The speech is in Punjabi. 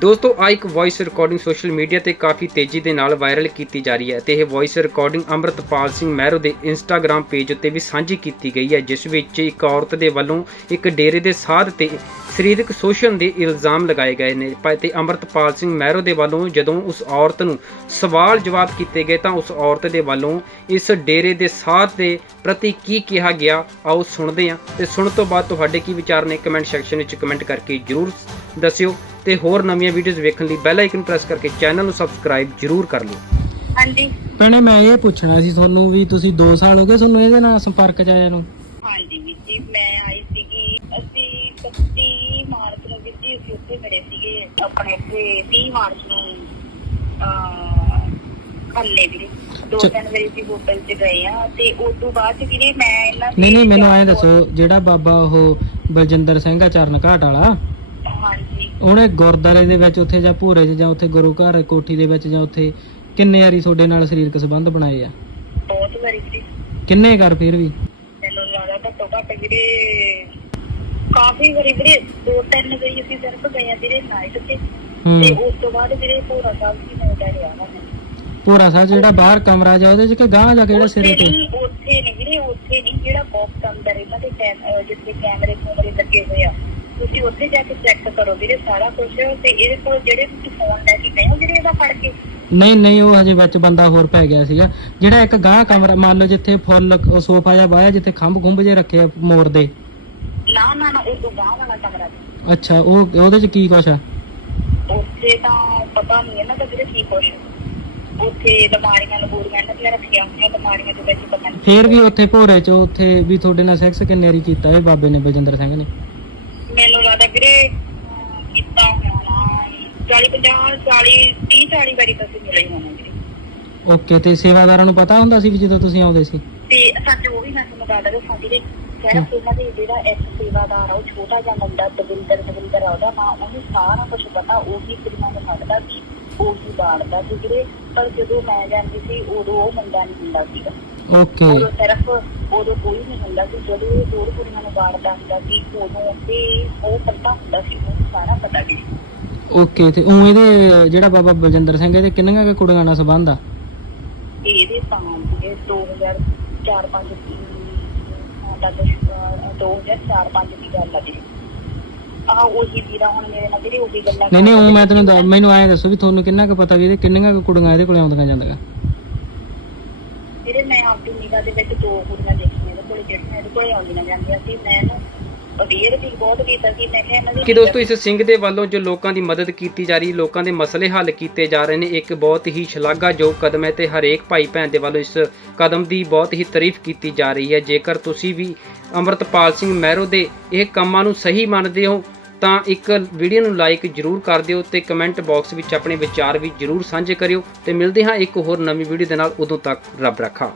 ਦੋਸਤੋ, ਆ ਇੱਕ ਵੌਇਸ ਰਿਕਾਰਡਿੰਗ ਸੋਸ਼ਲ ਮੀਡੀਆ ਤੇ ਕਾਫੀ ਤੇਜ਼ੀ ਦੇ ਨਾਲ ਵਾਇਰਲ ਕੀਤੀ ਜਾ ਰਹੀ ਹੈ ਤੇ ਇਹ ਵੌਇਸ ਰਿਕਾਰਡਿੰਗ ਅੰਮ੍ਰਿਤਪਾਲ ਸਿੰਘ ਮਹਿਰੋ ਦੇ ਇੰਸਟਾਗ੍ਰam ਪੇਜ ਉੱਤੇ ਵੀ ਸਾਂਝੀ ਕੀਤੀ ਗਈ ਹੈ, ਜਿਸ ਵਿੱਚ ਇੱਕ ਔਰਤ ਦੇ ਵੱਲੋਂ ਇੱਕ ਡੇਰੇ ਦੇ ਸਾਧ ਤੇ ਸਰੀਰਕ ਸ਼ੋਸ਼ਣ ਦੇ ਇਲਜ਼ਾਮ ਲਗਾਏ ਗਏ ਨੇ। ਪ- ਤੇ ਅੰਮ੍ਰਿਤਪਾਲ ਸਿੰਘ ਮਹਿਰੋ ਦੇ ਵੱਲੋਂ ਜਦੋਂ ਉਸ ਔਰਤ ਨੂੰ ਸਵਾਲ ਜਵਾਬ ਕੀਤੇ ਗਏ ਤਾਂ ਉਸ ਔਰਤ ਦੇ ਵੱਲੋਂ ਇਸ ਡੇਰੇ ਦੇ ਸਾਧ ਦੇ ਪ੍ਰਤੀ ਕੀ ਕਿਹਾ ਗਿਆ, ਆਓ ਸੁਣਦੇ ਹਾਂ। ਤੇ ਸੁਣਨ ਤੋਂ ਬਾਅਦ ਤੁਹਾਡੇ ਕੀ ਵਿਚਾਰ ਨੇ ਕਮੈਂਟ ਸੈਕਸ਼ਨ ਵਿੱਚ ਕਮੈਂਟ ਕਰਕੇ ਜਰੂਰ ਦੱਸਿਓ। ਤੇ ਹੋਰ ਨਵੀਆਂ ਵੀਡੀਓਜ਼ ਵੇਖਣ ਲਈ ਬੈਲ ਆਈਕਨ ਪ੍ਰੈਸ ਕਰਕੇ ਚੈਨਲ ਨੂੰ ਸਬਸਕ੍ਰਾਈਬ ਜਰੂਰ ਕਰ ਲਿਓ। ਹਾਂਜੀ। ਭੈਣੇ ਮੈਂ ਇਹ ਪੁੱਛਣਾ ਸੀ ਤੁਹਾਨੂੰ ਵੀ ਤੁਸੀਂ 2 ਸਾਲ ਹੋ ਗਏ ਤੁਹਾਨੂੰ ਇਹਦੇ ਨਾਲ ਸੰਪਰਕ ਚ ਆਇਆ ਨੂੰ? ਹਾਂਜੀ ਵੀਰ ਜੀ ਮੈਂ ਆਈ ਸੀਗੀ ਅਸੀਂ 31 ਮਾਰਚ ਨੂੰ ਵੀਰ ਜੀ ਅਸੀਂ ਉੱਥੇ ਮਿਲੇ ਸੀਗੇ ਆਪਣੇ ਇੱਥੇ 30 ਮਾਰਚ ਨੂੰ ਅਹ ਖੰਨੇ ਵੀਰੇ ਦੋ ਚ- ਤਿੰਨ ਵਾਰੀ ਅਸੀਂ ਹੋਟਲ 'ਚ ਗਏ ਆ ਤੇ ਉਸ ਤੋਂ ਬਾਅਦ ਵੀਰੇ ਮੈਂ ਇਹਨਾਂ ਨਹੀਂ ਨਹੀਂ ਮੈਨੂੰ ਐਂ ਦੱਸੋ ਜਿਹੜਾ ਬਾਬਾ ਉਹ ਬਲਜਿੰਦਰ ਸਿੰਘ ਆ ਚਰਨ ਘਾਟ ਵਾਲਾ? ਹਾਂਜੀ। ਉਹਨੇ ਗੁਰਦਾਰੇ ਦੇ ਵਿੱਚ ਉੱਥੇ ਜਾਂ ਭੂਰੇ 'ਚ ਜਾਂ ਉੱਥੇ ਗੁਰੂ ਘਰ ਕੋਠੀ ਦੇ ਵਿੱਚ ਜਾਂ ਉੱਥੇ ਕਿੰਨੇ ਵਾਰੀ ਤੁਹਾਡੇ ਨਾਲ ਸਰੀਰਕ ਸੰਬੰਧ ਬਣਾਏ ਆ? ਬਹੁਤ ਵਾਰੀ ਵੀਰੇ ਕਿੰਨੇ ਕਰ ਫਿਰ ਵੀ? ਮੈਨੂੰ ਲੱਗਦਾ ਘੱਟੋ ਘੱਟ ਵੀਰੇ ਕਾਫੀ ਵਾਰੀ ਵੀਰੇ ਦੋ ਤਿੰਨ ਵਾਰੀ ਅਸੀਂ ਸਿਰਫ ਗਏ ਆ ਵੀਰੇ ਨਾਈਟ ਤੇ। ਹੂੰ। ਤੇ ਉਸ ਤੋਂ ਬਾਅਦ ਵੀਰੇ ਪੂਰਾ ਸਾਹਿਬ ਜੀ ਨੇ ਡਰਿਆ ਵਾ। ਮੈਨੂੰ ਭੂਰਾ ਸਾਹਿਬ ਜਿਹੜਾ ਬਾਹਰ ਕਮਰਾ ਜਾ ਉਹਦੇ 'ਚ ਕਿ ਗਾਂ ਜਾ ਕੇ ਜਿਹੜਾ ਸਿਰੇ ਤੇ? ਉੱਥੇ ਨਹੀਂ ਵੀਰੇ ਉੱਥੇ ਨਹੀਂ ਜਿਹੜਾ ਬਾਕਸ ਅੰਦਰ ਇਹਨਾਂ ਦੇ ਕੈਮ- ਅਹ ਜਿੱਥੇ ਕੈਮਰੇ ਕੂਮਰੇ ਲੱਗੇ ਹੋਏ ਆ। ਤੁਸੀਂ ਉੱਥੇ ਜਾ ਕੇ ਚੈੱਕ ਕਰੋ ਵੀਰੇ ਸਾਰਾ ਕੁਝ ਤੇ ਇਹਦੇ ਕੋਲ ਜਿਹੜੇ ਤੁਸੀਂ ਫੋਨ ਲੈ ਕੇ ਗਏ ਹੋ ਵੀਰੇ ਇਹਦਾ ਫੜ ਕੇ? ਨਹੀਂ ਨਹੀਂ ਉਹ ਹਜੇ ਵਿੱਚ ਬੰਦਾ ਹੋਰ ਪੈ ਗਿਆ ਸੀਗਾ। ਜਿਹੜਾ ਇੱਕ ਗਾਂ ਕਮਰਾ ਮੰਨ ਲਓ ਜਿੱਥੇ ਫੁੱਲ ਉਹ ਸੋਫਾ ਜਿਹਾ ਬਾਇਆ ਜਿੱਥੇ ਖੰਭ ਖੁੰਭ ਜੇ ਰੱਖੇ ਆ ਮੋਰ ਦੇ। ਨਾ ਨਾ ਨਾ ਉਹ ਦੁਕਾਨ ਵਾਲਾ ਕਮਰਾ ਸੀ। ਅੱਛਾ ਉਹ ਉਹਦੇ 'ਚ ਕੀ ਕੁਛ ਆ? ਉੱਥੇ ਤਾਂ ਪਤਾ ਨਹੀਂ ਇਹਨਾਂ ਦਾ ਵੀਰੇ ਕੀ ਕੁਛ। ਉੱਥੇ ਲਮਾਰੀਆਂ ਲਬੂਰੀਆਂ ਇਹਨਾਂ ਦੀਆਂ ਰੱਖੀਆਂ ਹੋਈਆਂ ਲਮਾਰੀਆਂ ਦੇ ਵਿੱਚ ਪਤਾ ਨਹੀਂ ਫੇਰ ਵੀ ਉੱਥੇ ਭੋਰੇ 'ਚ ਉੱਥੇ ਵੀ ਤੁਹਾਡੇ ਨਾਲ ਸੈਕਸ ਕਿੰਨੇ ਵਾਰੀ ਕੀਤਾ ਇਹ ਬਾਬੇ ਨੇ ਬਲਜਿੰਦਰ ਸਿੰਘ ਨੇ? ਮੈਨੂੰ ਲੱਗਦਾ ਵੀਰੇ ਕੀਤਾ ਹੋਣਾ। 40 50 40 30 40 ਵਾਰੀ ਤਾਂ ਅਸੀਂ ਮਿਲੇ ਹੀ ਹੋਣਾ ਵੀਰੇ। ਓਕੇ ਤੇ ਸੇਵਾਦਾਰਾਂ ਨੂੰ ਪਤਾ ਹੁੰਦਾ ਸੀ ਵੀ ਜਦੋਂ ਤੁਸੀਂ ਆਉਂਦੇ ਸੀ? ਤੇ ਸੱਚ ਉਹ ਵੀ ਮੈਂ ਤੁਹਾਨੂੰ ਦੱਸਦਾ ਕਿ ਸਾਡੀ ਦੇ ਸਿਰਫ ਇਹਨਾਂ ਦੇ ਜਿਹੜਾ ਇੱਕ ਸੇਵਾਦਾਰ ਆ ਉਹ ਛੋਟਾ ਜਿਹਾ ਮੁੰਡਾ ਦਵਿੰਦਰ ਦਵਿੰਦਰ ਆ ਉਹਦਾ ਨਾਂ ਉਹਨੂੰ ਸਾਰਾ ਕੁਝ ਪਤਾ ਉਹੀ ਕੁੜੀਆਂ ਨੂੰ ਫੜਦਾ ਸੀ ਉਹੀ ਬਾੜਦਾ ਸੀ ਵੀਰੇ। ਪਰ ਜਦੋਂ ਮੈਂ ਜਾਂਦੀ ਸੀ ਉਦੋਂ ਉਹ ਮੁੰਡਾ ਨਹੀਂ ਹੁੰਦਾ ਸੀਗਾ। ਓਕੇ। ਉਹ ਸਿਰਫ ਉਦੋਂ ਕੋਈ ਨਹੀਂ ਹੁੰਦਾ ਸੀ। ਜਦੋਂ ਇਹ ਹੋਰ ਕੁੜੀਆਂ ਨੂੰ ਬਾੜਦਾ ਹੁੰਦਾ ਸੀ ਉਦੋਂ ਤੇ ਉਹ ਪਤਾ ਹੁੰਦਾ ਸੀ ਉਹ ਸਾਰਾ ਪਤਾ ਸੀ। ਓਕੇ ਤੇ ਉਹ ਇਹਦੇ ਜਿਹੜਾ ਬਾਬਾ ਬਲਜਿੰਦਰ ਸਿੰਘ ਇਹਦੇ ਕਿੰਨੀਆਂ ਕੁ ਕੁੜੀਆਂ ਨਾਲ ਸੰਬੰਧ ਆ? ਇਹਦੇ ਤਾਂ ਇਹ 2004 5 3 ਨਹੀਂ ਨਹੀਂ ਉਹ ਮੈਂ ਤੈਨੂੰ ਦੱਸ ਮੈਨੂੰ ਐਂ ਦੱਸੋ ਵੀ ਤੁਹਾਨੂੰ ਕਿੰਨਾ ਕੁ ਪਤਾ ਵੀ ਇਹਦੇ ਕਿੰਨੀਆਂ ਕੁ ਕੁੜੀਆਂ ਇਹਦੇ ਕੋਲੇ ਆਉਂਦੀਆਂ ਜਾਂਦੀਆਂ? ਜਿਹੜੇ ਮੈਂ ਆਪਣੀ ਨਿਗਾਹ ਦੇ ਵਿੱਚ ਦੋ ਕੁੜੀਆਂ ਦੇਖੀਆਂ ਇਹਦੇ ਕੋਲੇ ਜਿਹੜੀਆਂ ਇਹਦੇ ਕੋਲੇ ਆਉਂਦੀਆਂ ਜਾਂਦੀਆਂ ਸੀ ਮੈਂ ਇਹਨੂੰ ਅਵੇਅਰ ਵੀ ਬਹੁਤ ਕੀਤਾ ਸੀ। ਮੈਂ ਕਿਹਾ ਇਹਨਾਂ ਦੀ ਕਿ ਦੋਸਤੋ ਇਸ ਸਿੰਘ ਦੇ ਵੱਲੋਂ ਜੋ ਲੋਕਾਂ ਦੀ ਮਦਦ ਕੀਤੀ ਜਾ ਰਹੀ ਲੋਕਾਂ ਦੇ ਮਸਲੇ ਹੱਲ ਕੀਤੇ ਜਾ ਰਹੇ ਨੇ ਇੱਕ ਬਹੁਤ ਹੀ ਸ਼ਲਾਘਾਯੋਗ ਕਦਮ ਹੈ ਤੇ ਹਰੇਕ ਭਾਈ ਭੈਣ ਦੇ ਵੱਲੋਂ ਇਸ ਕਦਮ ਦੀ ਬਹੁਤ ਹੀ ਤਾਰੀਫ ਕੀਤੀ ਜਾ ਰਹੀ ਹੈ। ਜੇਕਰ ਤੁਸੀਂ ਵੀ ਅੰਮ੍ਰਿਤਪਾਲ ਸਿੰਘ ਮਹਿਰੋ ਦੇ ਇਹ ਕੰਮਾਂ ਨੂੰ ਸਹੀ ਮੰਨਦੇ ਹੋ ਤਾਂ ਇੱਕ ਵੀਡੀਓ ਨੂੰ ਲਾਈਕ ਜਰੂਰ ਕਰ ਦਿਓ ਤੇ ਕਮੈਂਟ ਬਾਕਸ ਵਿੱਚ ਆਪਣੇ ਵਿਚਾਰ ਵੀ ਜਰੂਰ ਸਾਂਝੇ ਕਰਿਓ ਤੇ ਮਿਲਦੇ ਹਾਂ ਇੱਕ ਹੋਰ ਨਵੀਂ ਵੀਡੀਓ ਦੇ ਨਾਲ। ਉਦੋਂ ਤੱਕ ਰੱਬ ਰੱਖਾ।